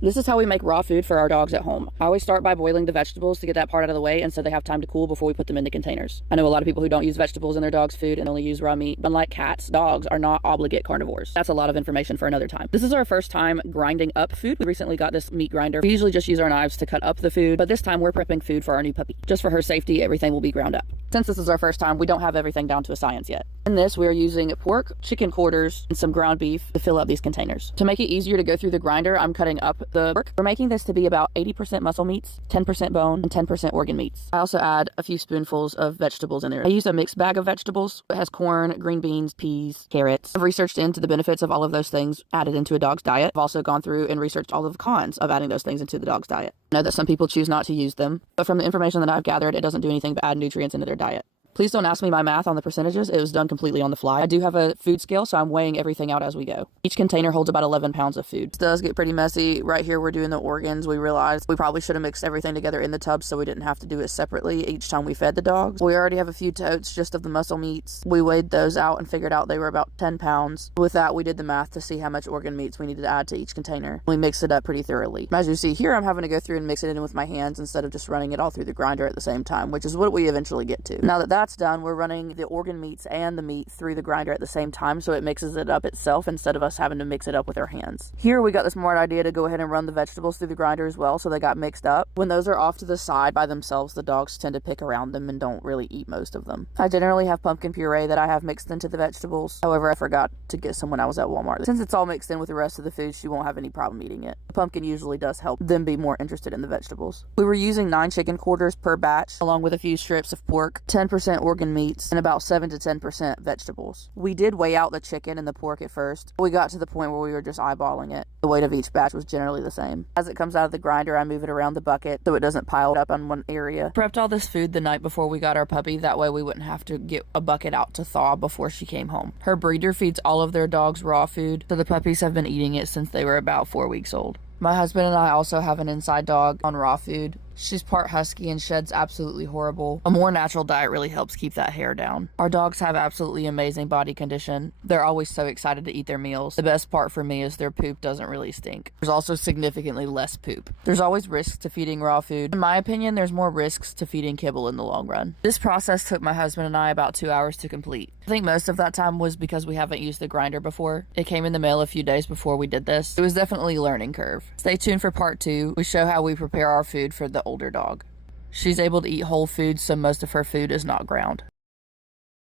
This is how we make raw food for our dogs at home. I always start by boiling the vegetables to get that part out of the way and so they have time to cool before we put them into containers. I know a lot of people who don't use vegetables in their dog's food and only use raw meat. Unlike cats, dogs are not obligate carnivores. That's a lot of information for another time. This is our first time grinding up food. We recently got this meat grinder. We usually just use our knives to cut up the food, but this time we're prepping food for our new puppy. Just for her safety, everything will be ground up. Since this is our first time, we don't have everything down to a science yet. In this, we are using pork, chicken quarters, and some ground beef to fill up these containers. To make it easier to go through the grinder, I'm cutting up the pork. We're making this to be about 80% muscle meats, 10% bone, and 10% organ meats. I also add a few spoonfuls of vegetables in there. I use a mixed bag of vegetables. It has corn, green beans, peas, carrots. I've researched into the benefits of all of those things added into a dog's diet. I've also gone through and researched all of the cons of adding those things into the dog's diet. I know that some people choose not to use them, but from the information that I've gathered, it doesn't do anything but add nutrients into their diet. Please don't ask me my math on the percentages. It was done completely on the fly. I do have a food scale, so I'm weighing everything out as we go. Each container holds about 11 pounds of food. This does get pretty messy. Right here, we're doing the organs. We realized we probably should have mixed everything together in the tub so we didn't have to do it separately each time we fed the dogs. We already have a few totes just of the muscle meats. We weighed those out and figured out they were about 10 pounds. With that, we did the math to see how much organ meats we needed to add to each container. We mixed it up pretty thoroughly. As you see here, I'm having to go through and mix it in with my hands instead of just running it all through the grinder at the same time, which is what we eventually get to. Now that that's done, we're running the organ meats and the meat through the grinder at the same time so it mixes it up itself instead of us having to mix it up with our hands. Here we got the smart idea to go ahead and run the vegetables through the grinder as well so they got mixed up. When those are off to the side by themselves, the dogs tend to pick around them and don't really eat most of them. I generally have pumpkin puree that I have mixed into the vegetables. However, I forgot to get some when I was at Walmart. Since it's all mixed in with the rest of the food, she won't have any problem eating it. The pumpkin usually does help them be more interested in the vegetables. We were using 9 chicken quarters per batch along with a few strips of pork, 10% organ meats, and about 7 to 10% vegetables. We did weigh out the chicken and the pork at first. We got to the point where we were just eyeballing it. The weight of each batch was generally the same. As it comes out of the grinder, I move it around the bucket so it doesn't pile up on one area. Prepped all this food the night before we got our puppy. That way we wouldn't have to get a bucket out to thaw before she came home. Her breeder feeds all of their dogs raw food, so the puppies have been eating it since they were about 4 weeks old. My husband and I also have an inside dog on raw food. She's part husky and sheds absolutely horrible. A more natural diet really helps keep that hair down. Our dogs have absolutely amazing body condition. They're always so excited to eat their meals. The best part for me is their poop doesn't really stink. There's also significantly less poop. There's always risks to feeding raw food. In my opinion, there's more risks to feeding kibble in the long run. This process took my husband and I about 2 hours to complete. I think most of that time was because we haven't used the grinder before. It came in the mail a few days before we did this. It was definitely a learning curve. Stay tuned for part 2. We show how we prepare our food for the older dog. She's able to eat whole foods, so most of her food is not ground.